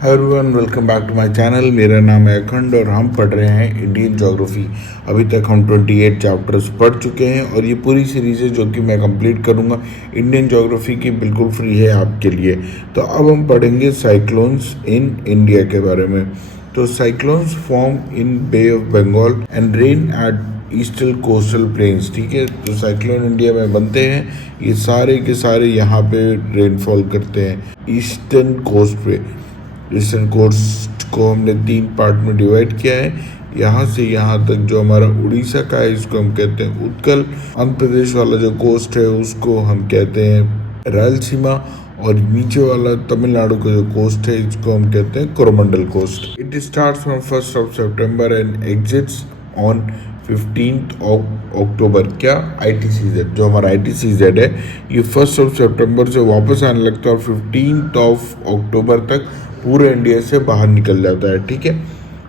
Hi everyone, welcome back to my channel. मेरा नाम है अखंड और हम पढ़ रहे हैं इंडियन ज्योग्राफी। अभी तक हम 28 चैप्टर्स पढ़ चुके हैं और ये पूरी सीरीज़ है जो कि मैं कंप्लीट करूँगा। इंडियन ज्योग्राफी की बिल्कुल फ्री है आपके लिए। तो अब हम पढ़ेंगे साइक्लोन्स इन इंडिया के बारे में। तो cyclones form in Bay of Bengal and rain at eastern coastal plains. ठीक है, तो साइक्लोन इंडिया में बनते हैं, ये सारे के सारे यहाँ पे रेनफॉल करते हैं ईस्टर्न कोस्ट पे। ईस्टर्न कोस्ट को हमने 3 पार्ट में डिवाइड किया है। यहाँ से यहाँ तक जो हमारा उड़ीसा का है इसको हम कहते हैं उत्कल। आंध्र प्रदेश वाला जो कोस्ट है उसको हम कहते हैं रायलसीमा, और नीचे वाला तमिलनाडु का जो कोस्ट है इसको हम कहते हैं Coromandel coast. It starts from 1st of September and exits on 15th of October। क्या ITCZ, जो हमारा ITCZ है ये 1st of September से वापस आने लगता है और 15th of October तक पूरे इंडिया से बाहर निकल जाता है। ठीक है,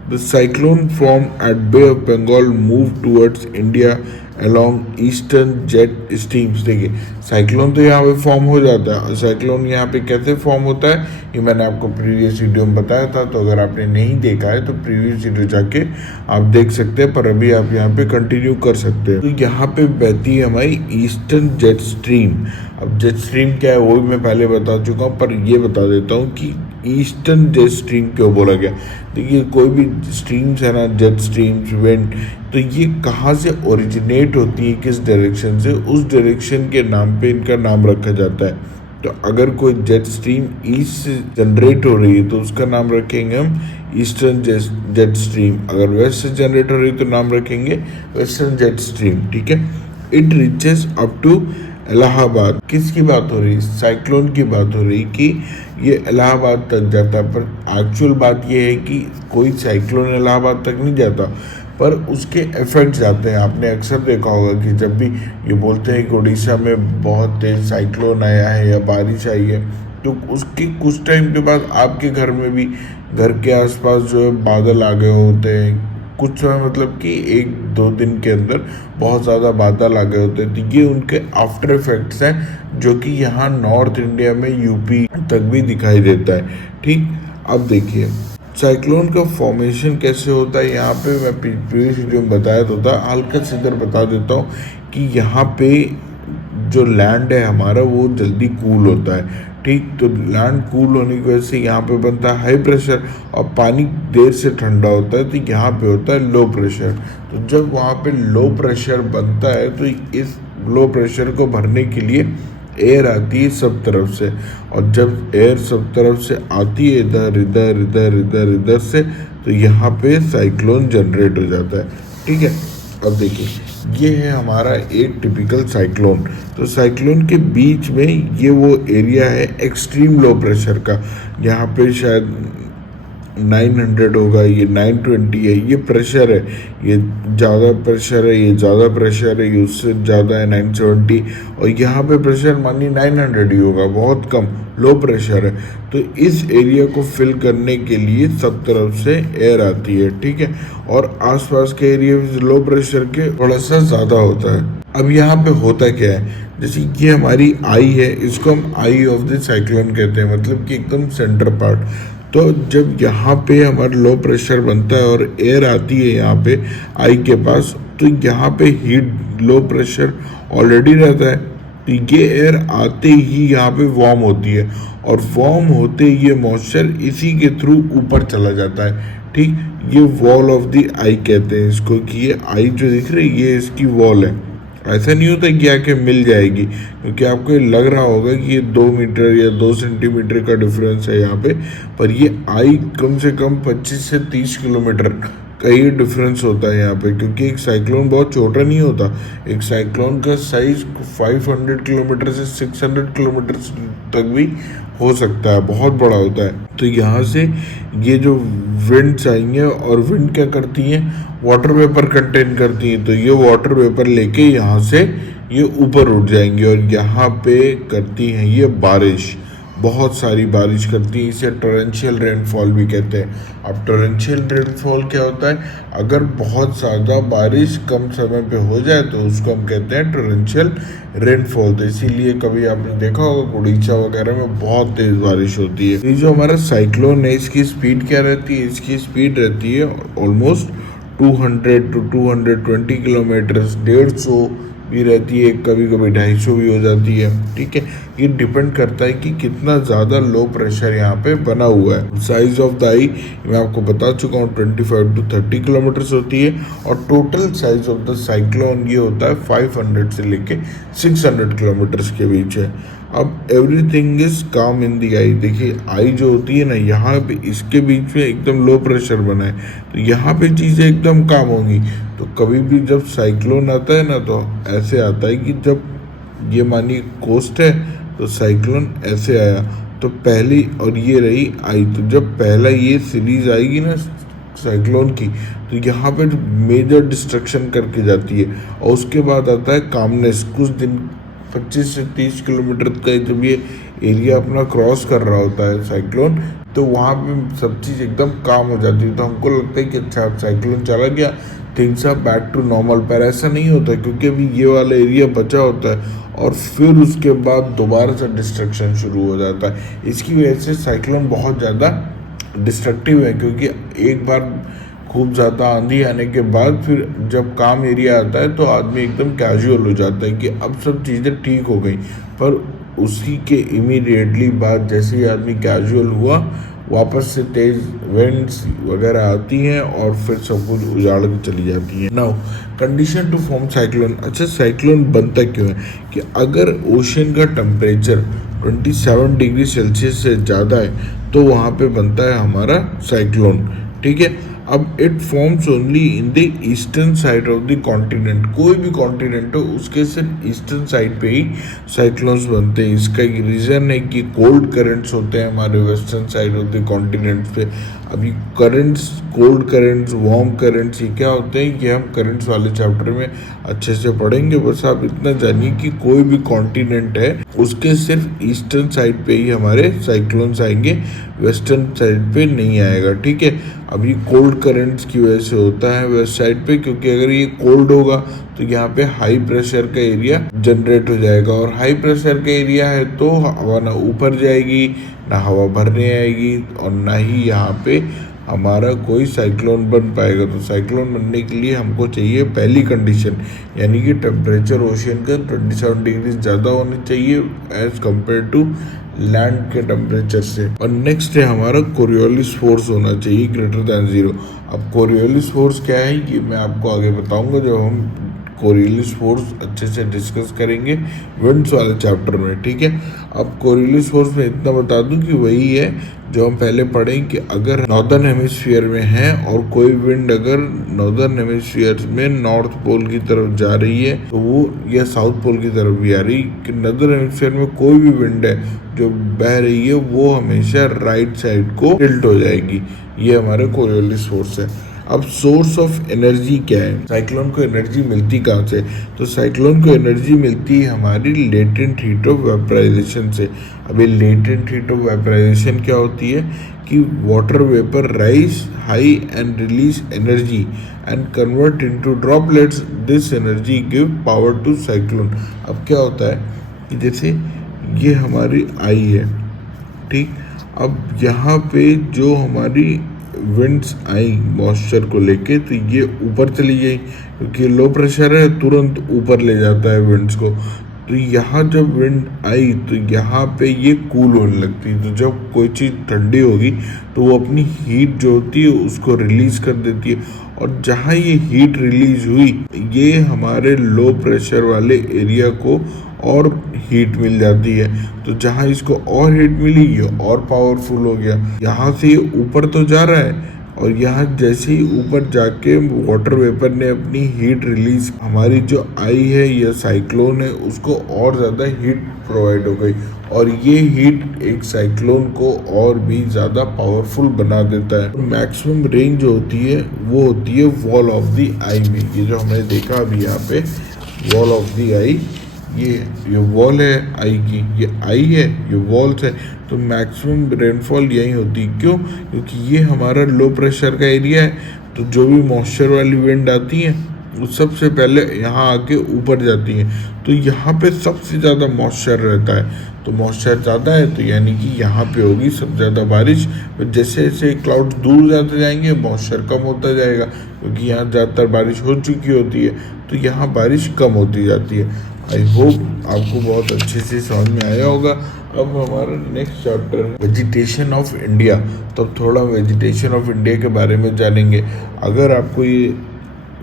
the cyclone from at Bay of Bengal move towards India along eastern jet streams. देखिए, साइक्लोन तो यहाँ पे फॉर्म हो जाता है और साइक्लोन यहाँ पे कैसे फॉर्म होता है ये मैंने आपको प्रीवियस वीडियो में बताया था। तो अगर आपने नहीं देखा है तो प्रीवियस वीडियो जाके आप देख सकते हैं, पर अभी आप यहाँ पे कंटिन्यू कर सकते हैं। तो यहाँ पे बहती है हमारी ईस्टर्न जेट स्ट्रीम। अब जेट स्ट्रीम क्या है वो भी मैं पहले बता चुका हूँ, पर ये बता देता हूँ कि ईस्टर्न जेट स्ट्रीम क्यों बोला गया। देखिए, कोई भी स्ट्रीम्स है ना, जेट स्ट्रीम्स, विंड, तो ये कहाँ से ओरिजिनेट होती है, किस डायरेक्शन से, उस डायरेक्शन के नाम पे इनका नाम रखा जाता है। तो अगर कोई जेट स्ट्रीम ईस्ट से जनरेट हो रही है तो उसका नाम रखेंगे हम ईस्टर्न जेट स्ट्रीम। अगर वेस्ट से जनरेट हो रही है तो नाम रखेंगे वेस्टर्न जेट स्ट्रीम। ठीक है, it reaches up to Allahabad. किसकी बात हो रही है? साइक्लोन की बात हो रही कि ये इलाहाबाद तक जाता है, पर एक्चुअल बात ये है कि कोई साइक्लोन इलाहाबाद तक नहीं जाता, पर उसके इफेक्ट जाते हैं। आपने अक्सर देखा होगा कि जब भी ये बोलते हैं कि उड़ीसा में बहुत तेज साइक्लोन आया है या बारिश आई है, तो उसके कुछ टाइम के बाद आपके घर में भी, घर के आसपास जो है बादल आ गए होते हैं। कुछ समय मतलब कि 1-2 दिन के अंदर बहुत ज़्यादा बादल आ गए होते हैं। तो ये उनके आफ्टर इफेक्ट्स हैं जो कि यहाँ नॉर्थ इंडिया में यूपी तक भी दिखाई देता है। ठीक, अब देखिए साइक्लोन का फॉर्मेशन कैसे होता है। यहाँ पे मैं प्रीवियस वीडियो में बताया तो था, हल्का से इधर बता देता हूँ कि यहाँ पे जो लैंड है हमारा वो जल्दी कूल होता है। ठीक, तो लैंड कूल होने की वजह से यहाँ पे बनता है हाई प्रेशर और पानी देर से ठंडा होता है, तो यहाँ पे होता है लो प्रेशर। तो जब वहाँ पे लो प्रेशर बनता है तो इस लो प्रेशर को भरने के लिए एयर आती है सब तरफ से, और जब एयर सब तरफ से आती है इधर इधर इधर इधर इधर से, तो यहाँ पे साइक्लोन जनरेट हो जाता है। ठीक है, अब देखिए ये है हमारा एक टिपिकल साइक्लोन। तो साइक्लोन के बीच में ये वो एरिया है एक्सट्रीम लो प्रेशर का। यहाँ पे शायद 900 होगा, ये 920 है, ये प्रेशर है, ये ज़्यादा प्रेशर है, ये ज़्यादा प्रेशर है, ये उससे ज़्यादा है 970, और यहाँ पे प्रेशर मानिए 900 ही होगा, बहुत कम लो प्रेशर है। तो इस एरिया को फिल करने के लिए सब तरफ से एयर आती है। ठीक है, और आसपास के एरिया में लो प्रेशर के थोड़ा सा ज़्यादा होता है। अब यहाँ पे होता क्या है, जैसे ये हमारी आई है, इसको हम आई ऑफ द साइक्लोन कहते हैं, मतलब कि एकदम सेंटर पार्ट। तो जब यहाँ पे हमारा लो प्रेशर बनता है और एयर आती है यहाँ पे आई के पास, तो यहाँ पे हीट लो प्रेशर ऑलरेडी रहता है, तो ये एयर आते ही यहाँ पे वार्म होती है, और वार्म होते ही ये मॉइस्चर इसी के थ्रू ऊपर चला जाता है। ठीक, ये वॉल ऑफ द आई कहते हैं इसको, कि ये आई जो दिख रही है ये इसकी वॉल है। ऐसा नहीं होता कि आके मिल जाएगी, क्योंकि आपको लग रहा होगा कि ये 2 मीटर या 2 सेंटीमीटर का डिफरेंस है यहाँ पे, पर ये आई कम से कम 25 से 30 किलोमीटर का ही डिफरेंस होता है यहाँ पे, क्योंकि एक साइक्लोन बहुत छोटा नहीं होता। एक साइक्लोन का साइज 500 किलोमीटर से 600 किलोमीटर तक भी हो सकता है, बहुत बड़ा होता है। तो यहाँ से ये जो विंड्स आएंगे, और विंड क्या करती हैं, वाटर वेपर कंटेन करती हैं, तो ये वाटर वेपर लेके यहाँ से ये ऊपर उठ जाएंगे और यहाँ पे करती हैं ये बारिश। बहुत सारी बारिश करती है। इसे टोरेंशियल रेनफॉल भी कहते हैं। अब टोरेंशियल रेनफॉल क्या होता है? अगर बहुत ज़्यादा बारिश कम समय पे हो जाए तो उसको हम कहते हैं टोरेंशियल रेनफॉल। तो इसीलिए कभी आपने देखा होगा उड़ीसा वगैरह में बहुत तेज़ बारिश होती है। ये जो हमारा साइक्लोन है इसकी स्पीड क्या रहती है? इसकी स्पीड रहती है ऑलमोस्ट 200 to 220 किलोमीटर, 150 भी रहती है, कभी कभी 250 भी हो जाती है। ठीक है, ये डिपेंड करता है कि कितना ज़्यादा लो प्रेशर यहाँ पे बना हुआ है। साइज ऑफ द आई मैं आपको बता चुका हूँ 25 to 30 किलोमीटर्स होती है। और total size of the cyclone ये होता है 500 से लेके 600 किलोमीटर्स के बीच है। अब एवरीथिंग इज काम इन दी आई। देखिए आई जो होती है ना, यहाँ पे इसके बीच में एकदम लो प्रेशर बना है, तो यहाँ पे चीज़ें एकदम काम होंगी। तो कभी भी जब साइक्लोन आता है ना तो ऐसे आता है कि जब ये मानिए कोस्ट है तो साइक्लोन ऐसे आया तो पहली, और ये रही आई, तो जब पहला ये सीरीज आएगी ना साइक्लोन की तो यहाँ पे मेजर डिस्ट्रक्शन करके जाती है। और उसके बाद आता है कामनेस। कुछ दिन 25 से 30 किलोमीटर का जब ये एरिया अपना क्रॉस कर रहा होता है साइक्लोन, तो वहाँ पे सब चीज़ एकदम काम हो जाती है। तो हमको लगता है कि अच्छा अब साइक्लोन चला गया, things are back to normal. पर ऐसा नहीं होता क्योंकि अभी ये वाला एरिया बचा होता है और फिर उसके बाद दोबारा से डिस्ट्रक्शन शुरू हो जाता है। इसकी वजह से साइक्लोन बहुत ज़्यादा डिस्ट्रक्टिव है, क्योंकि एक बार खूब ज़्यादा आंधी आने के बाद फिर जब काम एरिया आता है तो आदमी एकदम कैजुअल हो जाता है कि अब सब चीज़ें ठीक हो गई। पर उसी के इमीडिएटली बाद जैसे ही आदमी कैजुअल हुआ, वापस से तेज़ विंड्स वगैरह आती हैं और फिर सब कुछ उजाड़ के चली जाती हैं। Now condition to form cyclone. अच्छा, साइक्लोन बनता क्यों है? कि अगर ओशन का टेम्परेचर 27 डिग्री सेल्सियस से ज़्यादा है तो वहाँ पे बनता है हमारा साइक्लोन। ठीक है, अब it forms only in the eastern side of the continent. कोई भी कॉन्टिनेंट हो उसके सिर्फ ईस्टर्न साइड पे ही साइक्लोन्स बनते हैं। इसका एक रीज़न है कि कोल्ड करंट्स होते हैं हमारे western side of the continent पे। अभी currents, cold currents, warm currents, ये क्या होते हैं कि हम करंट्स वाले चैप्टर में अच्छे से पढ़ेंगे। बस आप इतना जानिए कि कोई भी कॉन्टिनेंट है उसके सिर्फ ईस्टर्न साइड पे ही हमारे साइक्लोन्स आएंगे, वेस्टर्न साइड पे नहीं आएगा। ठीक है, अभी कोल्ड करंट्स की वजह से होता है वेस्ट साइड पे, क्योंकि अगर ये कोल्ड होगा तो यहाँ पे हाई प्रेशर का एरिया जनरेट हो जाएगा, और हाई प्रेशर का एरिया है तो हवा ना ऊपर जाएगी, ना हवा भरने आएगी, और ना ही यहाँ पे हमारा कोई साइक्लोन बन पाएगा। तो साइक्लोन बनने के लिए हमको चाहिए पहली कंडीशन, यानी कि टेम्परेचर ओशियन का 27 डिग्री ज़्यादा होना चाहिए एज कम्पेयर टू लैंड के टेम्परेचर से। और नेक्स्ट है हमारा कोरियोलिस फोर्स होना चाहिए ग्रेटर दैन 0। अब कोरियोलिस फोर्स क्या है ये मैं आपको आगे बताऊंगा जब हम कोरियोलिस फोर्स अच्छे से डिस्कस करेंगे विंड्स वाले चैप्टर में। ठीक है, अब कोरियोलिस फोर्स में इतना बता दूं कि वही है जो हम पहले पढ़ें कि अगर नॉर्दर्न हेमिस्फीयर में है और कोई विंड अगर नॉर्दर्न हेमिस्फीयर में नॉर्थ पोल की तरफ जा रही है तो वो, या साउथ पोल की तरफ भी आ रही, कि नॉर्दर्न हेमिस्फीयर में कोई भी विंड है जो बह रही है वो हमेशा राइट साइड को टिल्ट हो जाएगी। ये हमारे कोरियोलिस फोर्स है। अब सोर्स ऑफ एनर्जी क्या है? साइक्लोन को एनर्जी मिलती कहाँ से? तो साइक्लोन को एनर्जी मिलती है हमारी लेटेंट हीट ऑफ वेपराइजेशन से। अभी लेटेंट हीट ऑफ वेपराइजेशन क्या होती है कि water vapour rise high and release energy and convert into droplets, this energy give power to cyclone. अब क्या होता है कि जैसे ये हमारी आई है, ठीक, अब यहाँ पे जो हमारी विंड्स आई मॉइस्चर को लेके तो ये ऊपर चली गई, क्योंकि लो प्रेशर है तुरंत ऊपर ले जाता है विंड्स को। तो यहाँ जब विंड आई तो यहाँ पे ये कूल होने लगती है। तो जब कोई चीज़ ठंडी होगी तो वो अपनी हीट जो होती है उसको रिलीज कर देती है, और जहाँ ये हीट रिलीज हुई ये हमारे लो प्रेशर वाले एरिया को और हीट मिल जाती है। तो जहाँ इसको और हीट मिली ये और पावरफुल हो गया। यहाँ से ये ऊपर तो जा रहा है, और यहाँ जैसे ही ऊपर जाके वाटर वेपर ने अपनी हीट रिलीज, हमारी जो आई है या साइक्लोन है उसको और ज़्यादा हीट प्रोवाइड हो गई, और ये हीट एक साइक्लोन को और भी ज़्यादा पावरफुल बना देता है। मैक्सिमम रेंज जो होती है वो होती है वॉल ऑफ द आई में। ये जो हमने देखा अभी यहाँ पे वॉल ऑफ द आई, ये वॉल है आई की, ये आई है, ये वॉल्स है, तो मैक्सिमम रेनफॉल यहीं होती है। क्यों? क्योंकि ये हमारा लो प्रेशर का एरिया है, तो जो भी मॉइस्चर वाली विंड आती है वो सबसे पहले यहाँ आके ऊपर जाती है, तो यहाँ पे सबसे ज़्यादा मॉइस्चर रहता है। तो मॉइस्चर ज़्यादा है तो यानी कि यहाँ पे होगी सबसे ज़्यादा बारिश। जैसे जैसे क्लाउड्स दूर जाते जाएंगे मॉइस्चर कम होता जाएगा, क्योंकि यहाँ ज़्यादातर बारिश हो चुकी होती है, तो यहाँ बारिश कम होती जाती है। आई होप आपको बहुत अच्छे से समझ में आया होगा। अब हमारा नेक्स्ट चैप्टर है वेजिटेशन ऑफ इंडिया। तो अब थोड़ा वेजिटेशन ऑफ इंडिया के बारे में जानेंगे। अगर आपको ये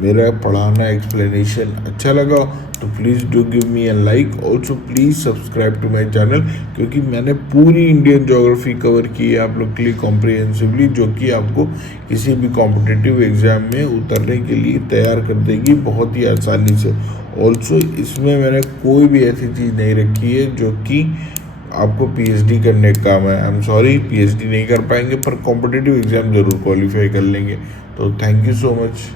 मेरा पढ़ाना एक्सप्लेनेशन अच्छा लगा तो please do give me a like, also please subscribe to my channel, क्योंकि मैंने पूरी इंडियन ज्योग्राफी कवर की है आप लोग के लिए कॉम्प्रिहेंसिवली, जो कि आपको किसी भी कॉम्पिटिटिव एग्जाम में उतरने के लिए तैयार कर देगी बहुत ही आसानी से। ऑल्सो इसमें मैंने कोई भी ऐसी चीज़ नहीं रखी है जो कि आपको पीएचडी करने का काम है। आई एम सॉरी, पीएचडी नहीं कर पाएंगे पर कॉम्पिटिटिव एग्जाम ज़रूर क्वालिफाई कर लेंगे। तो थैंक यू सो मच।